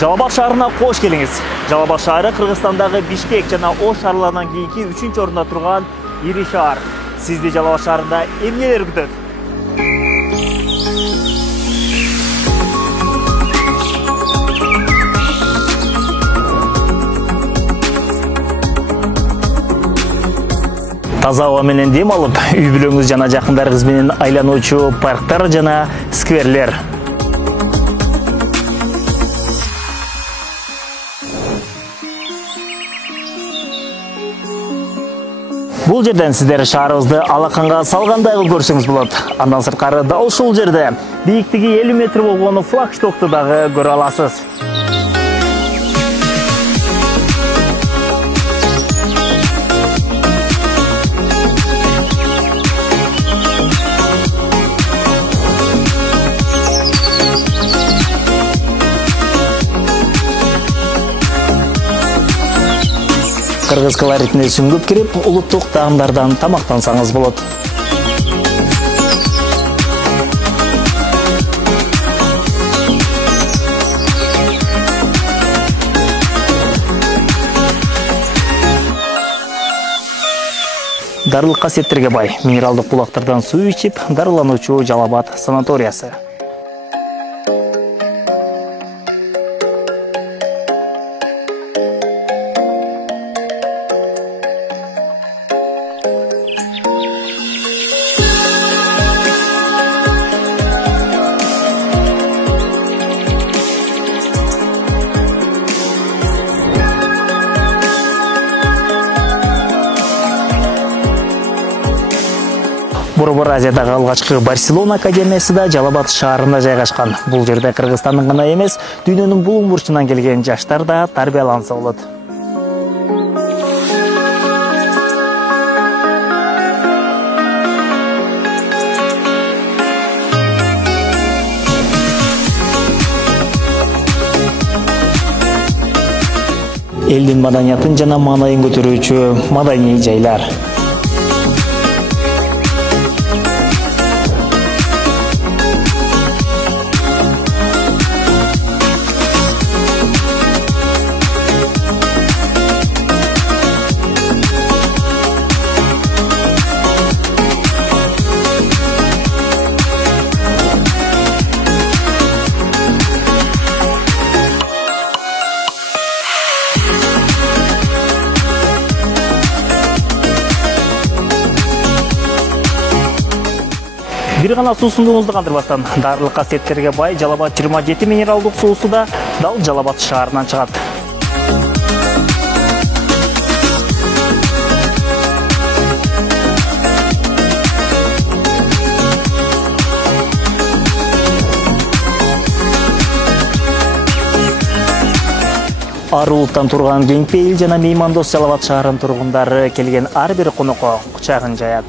Жалабак шаарына кош келиңиз. Жалабак шаары Кыргызстандагы Бишкек жана Ош шаарларынан кийинки 3-орунда турган ири шаар. Сизди Жалабак шаарында эмнелер күтөт? Таза аба менен дем алып, үй-бүлөңүз жана жакындарыңыз менен айлануучу парктар жана скверлер. Бул жерден сиздер шаарыбызды алаканга салгандай көрсөңүз болот. Андан сырткары дал ушул жерде бийиктиги 50 метр болгон флагштокту дагы көрө аласыз. Кыргыз колоритине сүңгүп кирип, улуттук таамдардан тамактансаңыз болот. Дарылык касиеттерге бай минералдык булактардан суу ичип, дарылануучу Жалабат санаториясы. Борбор Азиядагы алгачкы Барселона академиясы да Жалабат шаарында жайгашкан. Бул жерде Кыргызстандын гана эмес, дүйнөнүн булуң бурчунан келген жаштар да тарбияланса болот. Элдин маданиятын жана маанайын көтөрүүчү маданий жайлар. Бир гана суусундугуңузду калтырбастан, дарылык касиеттерге бай Жалабат 27 минералдык суусу да дал Жалабат шаарынан чыгат. Ар улуттан турган кеңпейил жана меймандос Жалабат шаарынын тургундары келген ар бир конокко кучагын жаят.